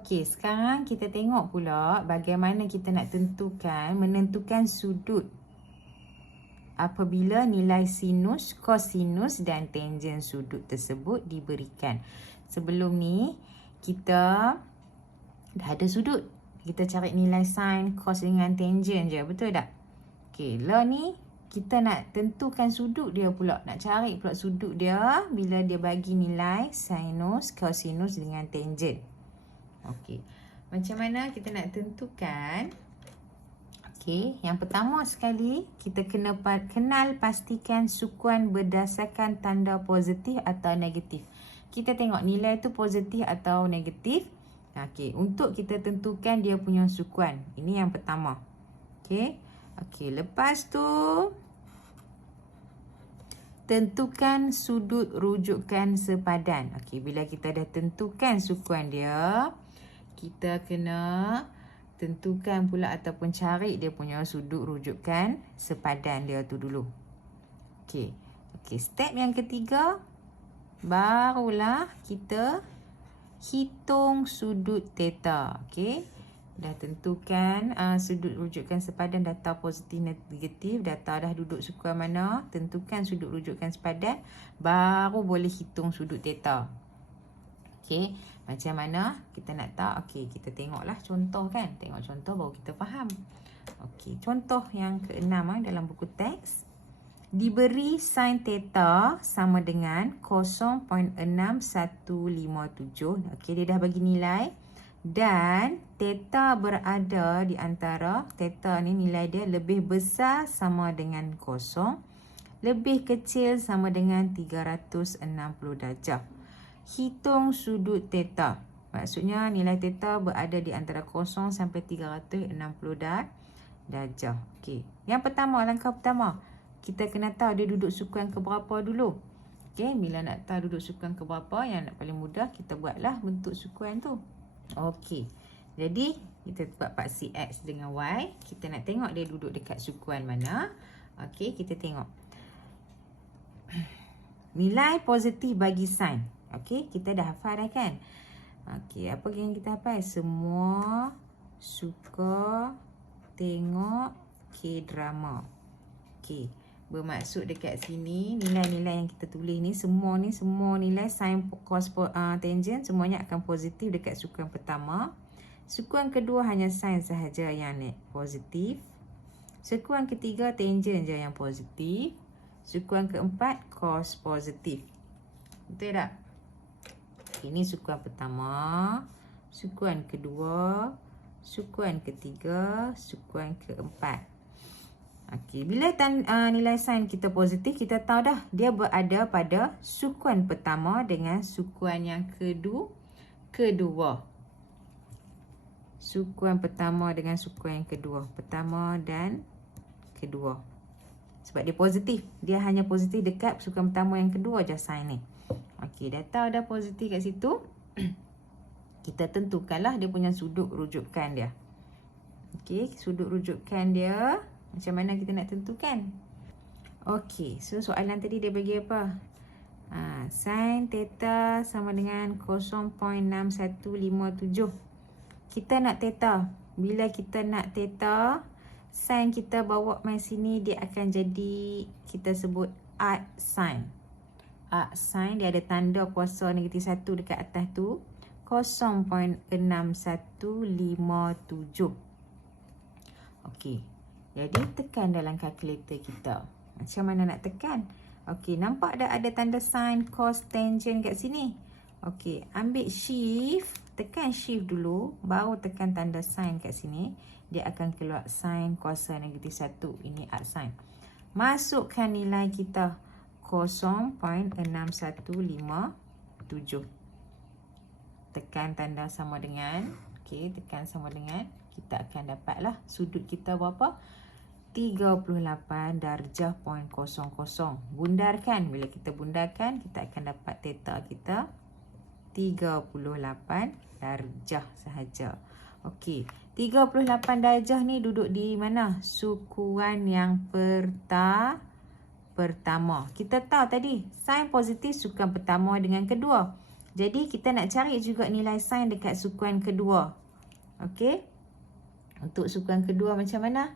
Okey, sekarang kita tengok pula bagaimana kita nak menentukan sudut apabila nilai sinus, kosinus dan tangen sudut tersebut diberikan. Sebelum ni, kita dah ada sudut. Kita cari nilai sin, cos dengan tangen je. Betul tak? Okey, lah ni kita nak tentukan sudut dia pula. Nak cari pula sudut dia bila dia bagi nilai sinus, kosinus dengan tangen. Okey, macam mana kita nak tentukan? Okey, yang pertama sekali kita kena kenal pastikan sukuan berdasarkan tanda positif atau negatif. Kita tengok nilai tu positif atau negatif. Okey, untuk kita tentukan dia punya sukuan. Ini yang pertama. Okey. Okey, lepas tu tentukan sudut rujukan sepadan. Okey, bila kita dah tentukan sukuan dia, kita kena tentukan pula ataupun cari dia punya sudut rujukan sepadan dia tu dulu. Okey. Okey, step yang ketiga barulah kita hitung sudut theta. Okey. Dah tentukan sudut rujukan sepadan, data positif negatif, data dah duduk sukuan mana, tentukan sudut rujukan sepadan, baru boleh hitung sudut theta. Okey, macam mana kita nak tahu? Okey, kita tengoklah contoh kan. Tengok contoh baru kita faham. Okey, contoh yang ke-6 dalam buku teks. Diberi sin theta sama dengan 0.6157. Okey, dia dah bagi nilai. Dan theta berada di antara, theta ni nilai dia lebih besar sama dengan 0, lebih kecil sama dengan 360 darjah. Hitung sudut theta. Maksudnya nilai theta berada di antara 0 sampai 360 darjah. Okey. Yang pertama, langkah pertama, kita kena tahu dia duduk sukuan ke berapa dulu. Okey, bila nak tahu duduk sukuan ke berapa, yang paling mudah kita buatlah bentuk sukuan tu. Okey. Jadi, kita buat paksi X dengan Y. Kita nak tengok dia duduk dekat sukuan mana. Okey, kita tengok. Nilai positif bagi sin. Okey, kita dah hafal dah kan? Okey, apa yang kita hafal? Semua suka tengok K-drama. Okey, bermaksud dekat sini nilai-nilai yang kita tulis ni semua nilai sin, cos, tangen semuanya akan positif dekat sukuan pertama. Sukuan kedua hanya sin sahaja yang positif. Sukuan ketiga tangen je yang positif. Sukuan keempat cos positif. Betul tak? Ini sukuan pertama, sukuan kedua, sukuan ketiga, sukuan keempat. Okey, bila nilai sin kita positif, kita tahu dah dia berada pada sukuan pertama dengan sukuan yang kedua. Sukuan pertama dengan sukuan yang kedua. Pertama dan kedua. Sebab dia positif. Dia hanya positif dekat sukuan pertama yang kedua je sin ni. Okey, data dah positif kat situ. Kita tentukanlah dia punya sudut rujukan dia. Okey, sudut rujukan dia. Macam mana kita nak tentukan? Okey, so soalan tadi dia bagi apa? Sin theta sama dengan 0.6157. Kita nak theta. Bila kita nak theta, sin kita bawa main sini, dia akan jadi, kita sebut arc sin. Arc sin dia ada tanda kuasa negatif 1 dekat atas tu. 0.6157. Okey. Jadi tekan dalam kalkulator kita. Macam mana nak tekan? Okey, nampak dah ada tanda sin, cos, tangen kat sini. Okey, ambil shift, tekan shift dulu, baru tekan tanda sin kat sini. Dia akan keluar sin kuasa negatif 1. Ini arc sin. Masukkan nilai kita 0.6157. Tekan tanda sama dengan. Okey, tekan sama dengan. Kita akan dapatlah sudut kita berapa? 38 darjah 0.00. Bundarkan. Bila kita bundarkan, kita akan dapat theta kita 38 darjah sahaja. Okey, 38 darjah ni duduk di mana? Sukuan yang pertama. Kita tahu tadi sin positif sukuan pertama dengan kedua. Jadi kita nak cari juga nilai sin dekat sukuan kedua. Okey. Untuk sukuan kedua macam mana?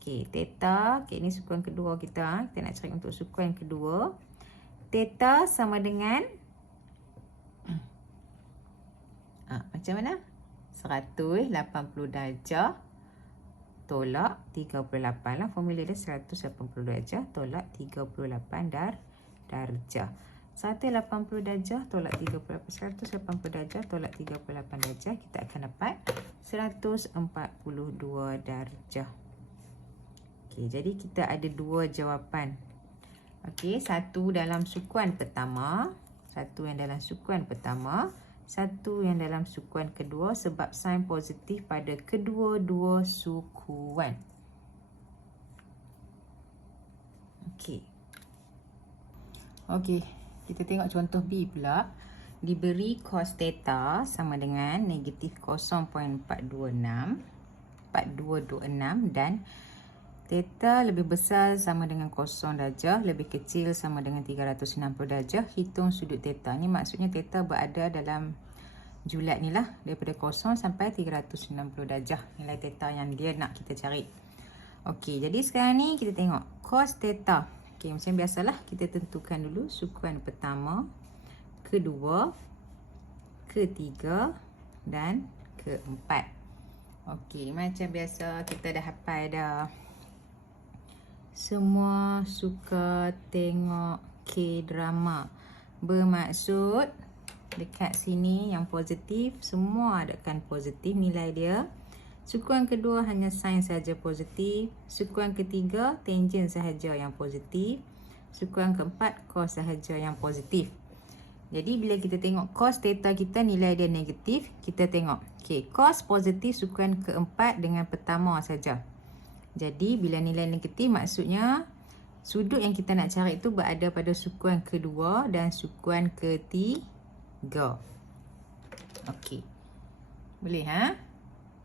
Okey, theta. Okey, ni sukuan kedua kita. Kita nak cari untuk sukuan kedua. Theta sama dengan macam mana? 180 darjah tolak 38 lah. Formula dia 180 darjah tolak 38 darjah. 180 darjah tolak 38. 180 darjah tolak 38 darjah. Kita akan dapat 142 darjah. Okey, jadi kita ada dua jawapan. Okey, satu dalam sukuan pertama, satu yang dalam sukuan pertama, satu yang dalam sukuan kedua sebab sin positif pada kedua-dua sukuan. Okey. Okey, kita tengok contoh B pula. Diberi cos theta sama dengan negatif 0.4226 dan theta lebih besar sama dengan 0 darjah, lebih kecil sama dengan 360 darjah. Hitung sudut theta. Ni maksudnya theta berada dalam julat ni lah. Daripada 0 sampai 360 darjah. Nilai theta yang dia nak kita cari. Okey, jadi sekarang ni kita tengok cos theta. Okey, macam biasalah kita tentukan dulu sukuan pertama, kedua, ketiga dan keempat. Okey, macam biasa kita dah hafal dah. Semua suka tengok K-drama. Bermaksud dekat sini yang positif, semua adakan positif nilai dia. Sukuan kedua hanya sin sahaja positif. Sukuan ketiga tangent sahaja yang positif. Sukuan keempat cos sahaja yang positif. Jadi bila kita tengok cos theta kita nilai dia negatif, kita tengok okay, cos positif sukuan keempat dengan pertama saja. Jadi bila nilai negatif maksudnya sudut yang kita nak cari itu berada pada sukuan kedua dan sukuan ketiga. Okey. Boleh ha?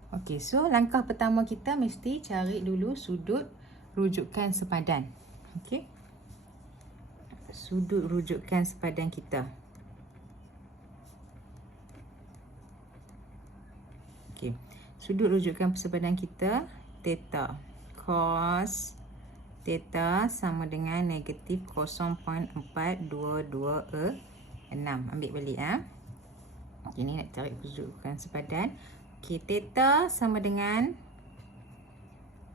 Okey, so langkah pertama kita mesti cari dulu sudut rujukan sepadan. Okey. Sudut rujukan sepadan kita. Okey. Sudut rujukan sepadan kita theta. Cos theta sama dengan negatif 0.4226. Ambil balik ha. Okay, ni nak cari rujukan sepadan. Okay, theta sama dengan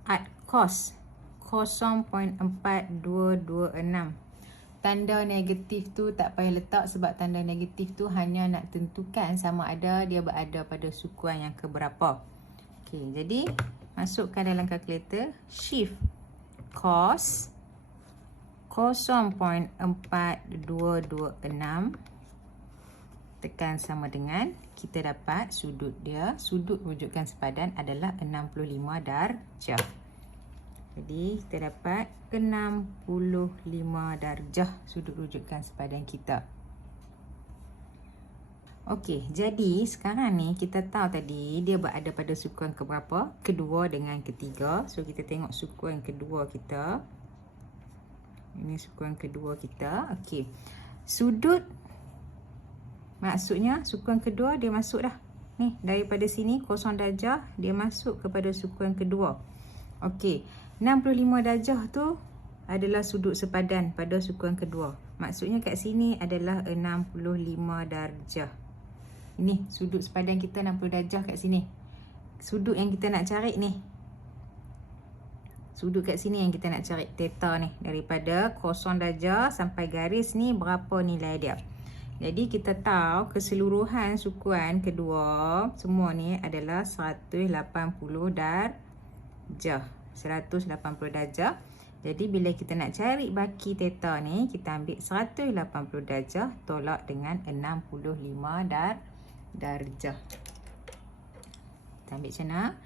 ad cos 0.4226. Tanda negatif tu tak payah letak sebab tanda negatif tu hanya nak tentukan sama ada dia berada pada sukuan yang keberapa. Okay, jadi masukkan dalam kalkulator, shift cos 0.4226 tekan sama dengan, kita dapat sudut dia, sudut rujukan sepadan adalah 65 darjah. Jadi kita dapat 65 darjah sudut rujukan sepadan kita. Okey, jadi sekarang ni kita tahu tadi dia berada pada sukuan keberapa? Kedua dengan ketiga. So kita tengok sukuan kedua kita. Ini sukuan kedua kita. Okey. Sudut maksudnya sukuan kedua dia masuk dah. Ni daripada sini 0 darjah dia masuk kepada sukuan kedua. Okey. 65 darjah tu adalah sudut sepadan pada sukuan kedua. Maksudnya kat sini adalah 65 darjah. Ini sudut sepadan kita 60 darjah kat sini. Sudut yang kita nak cari ni. Sudut kat sini yang kita nak cari theta ni. Daripada 0 darjah sampai garis ni berapa nilai dia. Jadi kita tahu keseluruhan sukuan kedua semua ni adalah 180 darjah. 180 darjah. Jadi bila kita nak cari baki theta ni, kita ambil 180 darjah tolak dengan 65 darjah. Kita ambil macam mana?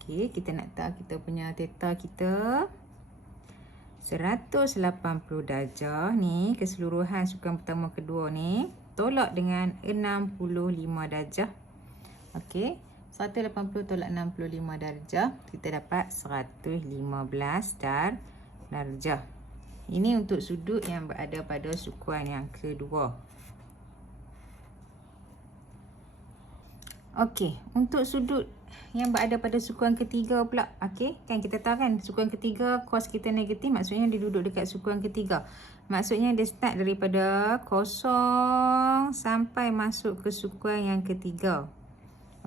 Okey, kita nak tahu kita punya theta kita 180 darjah ni, keseluruhan sukuan pertama kedua ni, tolak dengan 65 darjah. Okey, 180 tolak 65 darjah, kita dapat 115 darjah. Ini untuk sudut yang berada pada sukuan yang kedua. Okey, untuk sudut yang berada pada sukuan ketiga pula. Okey, kan kita tahu kan sukuan ketiga cos kita negatif, maksudnya dia duduk dekat sukuan ketiga. Maksudnya dia start daripada kosong sampai masuk ke sukuan yang ketiga.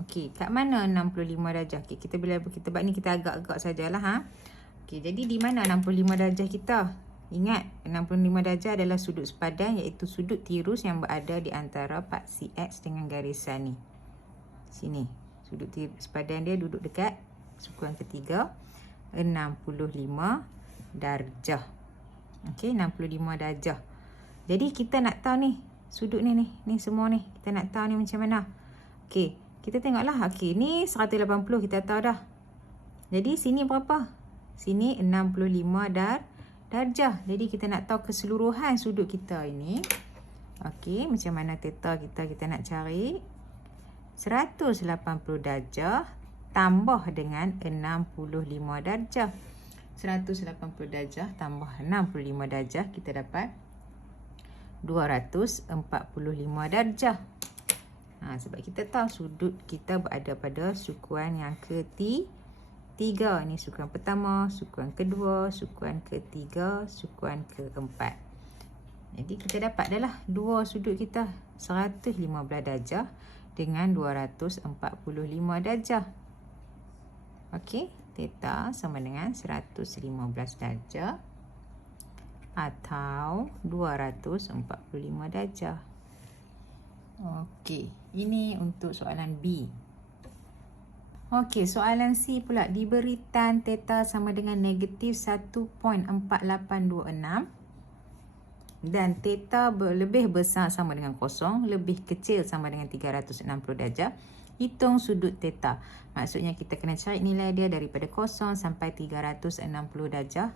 Okey, kat mana 65 darjah? Okey, kita bila kita buat ni kita agak-agak sajalah ha. Okey, jadi di mana 65 darjah kita? Ingat, 65 darjah adalah sudut sepadan, iaitu sudut tirus yang berada di antara paksi X dengan garisan ni. Sini, sudut sepadan dia duduk dekat sukuan ketiga, 65 darjah. Okey, 65 darjah. Jadi kita nak tahu ni, sudut ni semua ni. Kita nak tahu ni macam mana. Okey, kita tengoklah. Okey, ni 180 kita tahu dah. Jadi sini berapa? Sini 65 darjah. Jadi kita nak tahu keseluruhan sudut kita ini. Okey, macam mana theta kita nak cari? 180 darjah tambah dengan 65 darjah. 180 darjah tambah 65 darjah, kita dapat 245 darjah. Sebab kita tahu sudut kita berada pada sukuan yang ketiga. Ini sukuan pertama, sukuan kedua, sukuan ketiga, sukuan keempat. Jadi kita dapat dah lah dua sudut kita, 115 darjah dengan 245 darjah. Okey, theta sama dengan 115 darjah atau 245 darjah. Okey, ini untuk soalan B. Okey, soalan C pula, diberi tan theta sama dengan negatif 1.4826 dan theta lebih besar sama dengan kosong, lebih kecil sama dengan 360 darjah. Hitung sudut theta. Maksudnya kita kena cari nilai dia daripada kosong sampai 360 darjah.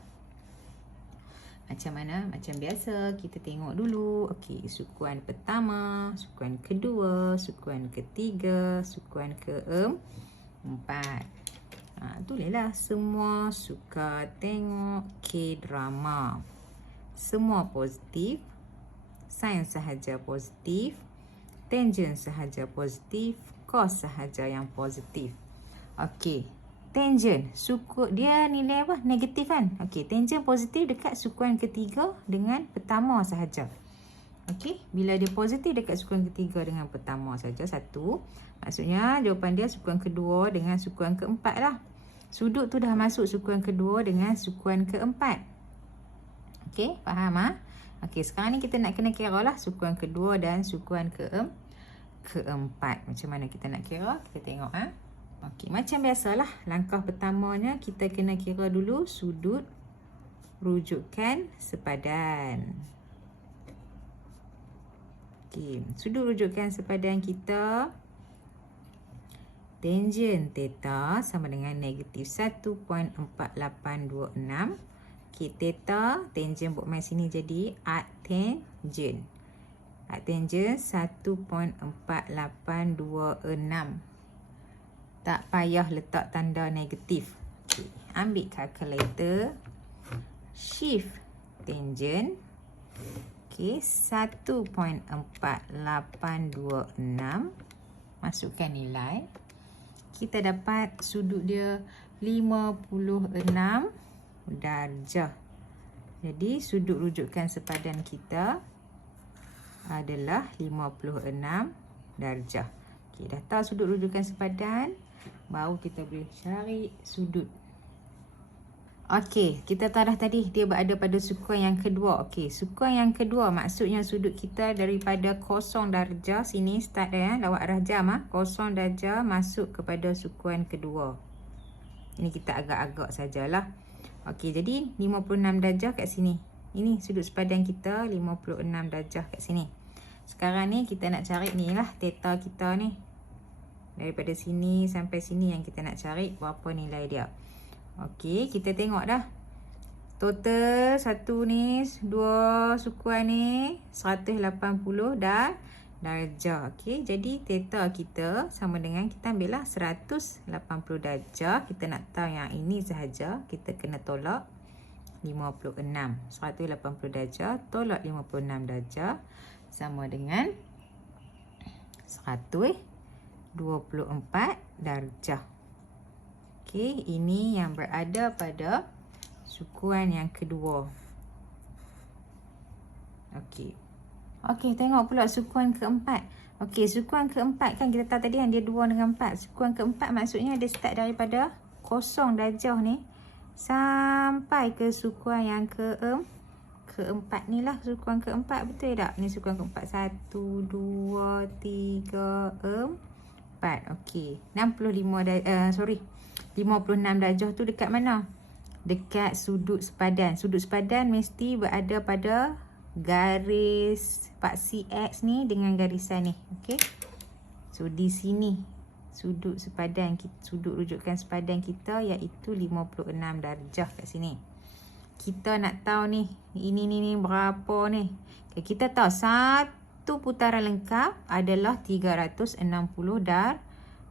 Macam mana? Macam biasa, kita tengok dulu. Okey, sukuan pertama, sukuan kedua, sukuan ketiga, sukuan keempat. Tulislah semua suka tengok K-drama. Semua positif, sin sahaja positif, tangent sahaja positif, cos sahaja yang positif. Okey, tangent, dia nilai apa? Negatif kan? Okey, tangent positif dekat sukuan ketiga dengan pertama sahaja. Okey, bila dia positif dekat sukuan ketiga dengan pertama saja, satu. Maksudnya jawapan dia sukuan kedua dengan sukuan keempat lah. Sudut tu dah masuk sukuan kedua dengan sukuan keempat. Okey, faham ha? Okey, sekarang ni kita nak kena kira lah sukuan kedua dan sukuan keempat. Macam mana kita nak kira? Kita tengok ha. Okey, macam biasalah. Langkah pertamanya kita kena kira dulu sudut rujukan sepadan. Okey, sudut rujukan sepadan kita, tangent theta sama dengan negatif 1.4826. Okey, theta, tangent buat main sini jadi arc tangent. Arc tangent 1.4826. Tak payah letak tanda negatif. Okay, ambil kalkulator. Shift tangent. Okey, 1.4826. Masukkan nilai. Kita dapat sudut dia 56 darjah. Jadi sudut rujukan sepadan kita adalah 56 darjah. Okey, dah tahu sudut rujukan sepadan, baru kita boleh cari sudut. Okey, kita tahu dah tadi dia berada pada sukuan yang kedua. Okey, sukuan yang kedua maksudnya sudut kita daripada 0 darjah, sini start dia lawak arah jam ah, 0 darjah masuk kepada sukuan kedua. Ini kita agak-agak sajalah. Okey, jadi 56 darjah kat sini. Ini sudut sepadan kita 56 darjah kat sini. Sekarang ni kita nak cari ni lah theta kita ni. Daripada sini sampai sini yang kita nak cari berapa nilai dia. Okey, kita tengok dah. Total satu ni, dua sukuan ni 180 darjah. Okey, jadi theta kita sama dengan, kita ambil lah 180 darjah. Kita nak tahu yang ini sahaja, kita kena tolak 56. 180 darjah tolak 56 darjah sama dengan 180. 24 darjah. Okey, ini yang berada pada sukuan yang kedua. Okey. Okey, tengok pula sukuan keempat. Okey, sukuan keempat kan kita tahu tadi yang dia 2 dengan 4. Sukuan keempat maksudnya dia start daripada 0 darjah ni sampai ke sukuan yang keempat ni lah, sukuan keempat, betul tak? Ni sukuan keempat. 1, 2, 3, 4. Okey. 56 darjah tu dekat mana? Dekat sudut sepadan. Sudut sepadan mesti berada pada garis paksi X ni dengan garisan ni. Okey. So di sini sudut sepadan, sudut rujukan sepadan kita iaitu 56 darjah kat sini. Kita nak tahu ni, ini berapa ni? Okay, kita tahu satu putaran lengkap adalah 360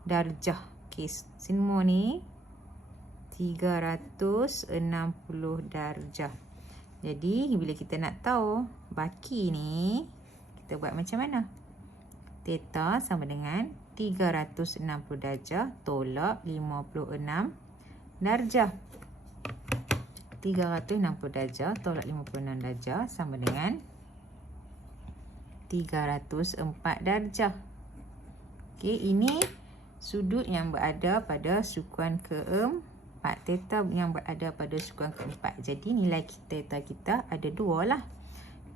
darjah. Okey, semua ni 360 darjah. Jadi bila kita nak tahu baki ni, kita buat macam mana? Theta sama dengan 360 darjah tolak 56 darjah. 360 darjah tolak 56 darjah sama dengan 304 darjah. Okey, ini sudut yang berada pada sukuan keempat. Theta yang berada pada sukuan keempat. Jadi nilai theta kita ada 2 lah.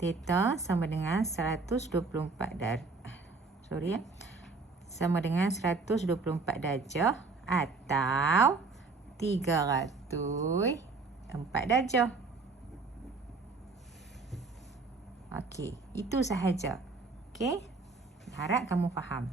Theta sama dengan 124 sama dengan 124 darjah atau 304 darjah. Okey, itu sahaja. Okey, harap kamu faham.